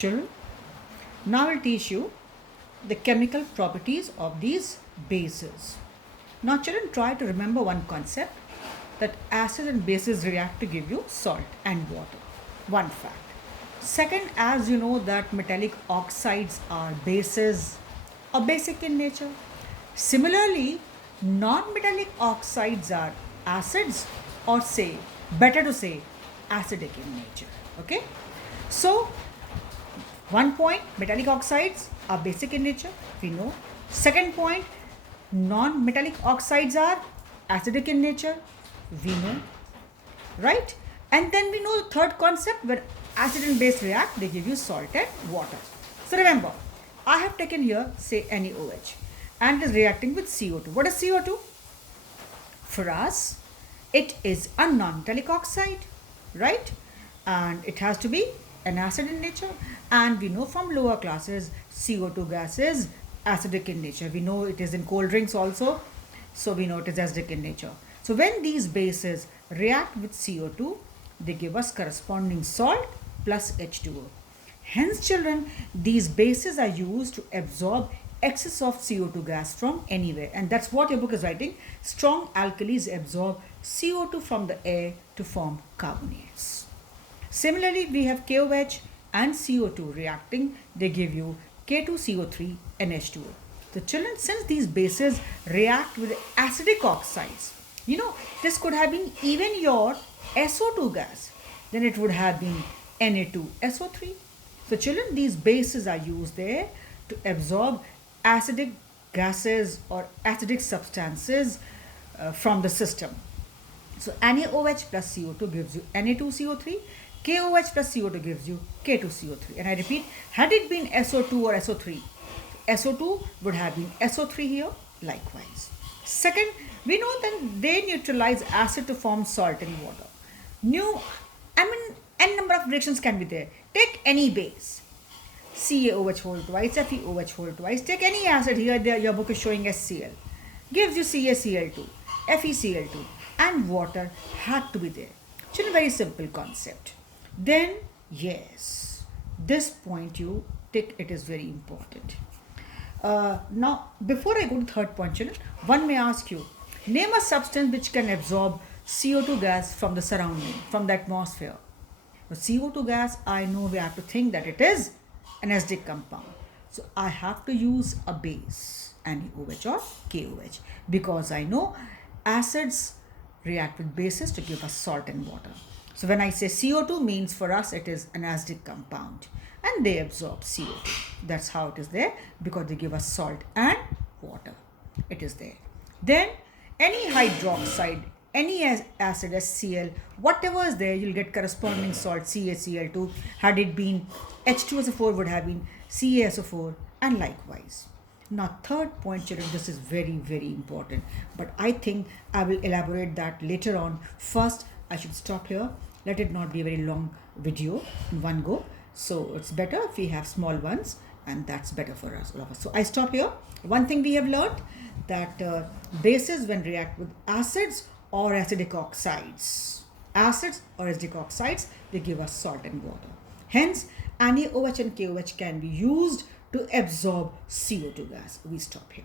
Children, now I'll teach you the chemical properties of these bases. Now children, try to remember one concept, that acids and bases react to give you salt and water. One fact. Second, as you know that metallic oxides are bases or basic in nature. Similarly, non-metallic oxides are acids, or say, better to say, acidic in nature. Okay? So one point, metallic oxides are basic in nature, we know. Second point, non-metallic oxides are acidic in nature, we know. Right? And then we know the third concept, where acid and base react, they give you salt and water. So remember, I have taken here, say, NaOH, and it is reacting with CO2. What is CO2? For us, it is a non-metallic oxide, right? And it has to be an acid in nature, and we know from lower classes CO2 gas is acidic in nature. We know it is in cold drinks also, so we know it is acidic in nature. So when these bases react with CO2, they give us corresponding salt plus H2O. Hence children, these bases are used to absorb excess of CO2 gas from anywhere, and that's what your book is writing. Strong alkalis absorb CO2 from the air to form carbonates. Similarly, we have KOH and CO2 reacting. They give you K2CO3 and H2O. So children, since these bases react with acidic oxides, this could have been even your SO2 gas. Then it would have been Na2SO3. So children, these bases are used there to absorb acidic gases or acidic substances from the system. So NaOH plus CO2 gives you Na2CO3. KOH plus CO2 gives you K2CO3. And I repeat, had it been SO2 or SO3, SO2 would have been SO3 here, likewise. Second, we know that they neutralize acid to form salt in water. N number of reactions can be there. Take any base. CaOH whole twice, FeOH whole twice. Take any acid here, there your book is showing HCl. Gives you CaCl2, FeCl2, and water had to be there. Children, very simple concept. Then, yes, this point you take, it is very important. Now, before I go to third point, children, one may ask you, name a substance which can absorb CO2 gas from the surrounding, from the atmosphere. The CO2 gas, I know we have to think that it is an acidic compound. So, I have to use a base, NaOH or KOH, because I know acids react with bases to give us salt and water. So when I say CO2 means for us it is an acidic compound, and they absorb CO2. That's how it is there, because they give us salt and water. It is there. Then any hydroxide, any acid HCl, whatever is there, you'll get corresponding salt CaCl2. Had it been H2SO4 would have been CaSO4, and likewise. Now third point, children, this is very, very important, but I think I will elaborate that later on. First, I should stop here. Let it not be a very long video in one go. So it's better if we have small ones, and that's better for us, all of us. So I stop here. One thing we have learned, that bases when react with acids or acidic oxides, they give us salt and water. Hence, NaOH and KOH can be used to absorb CO2 gas. We stop here.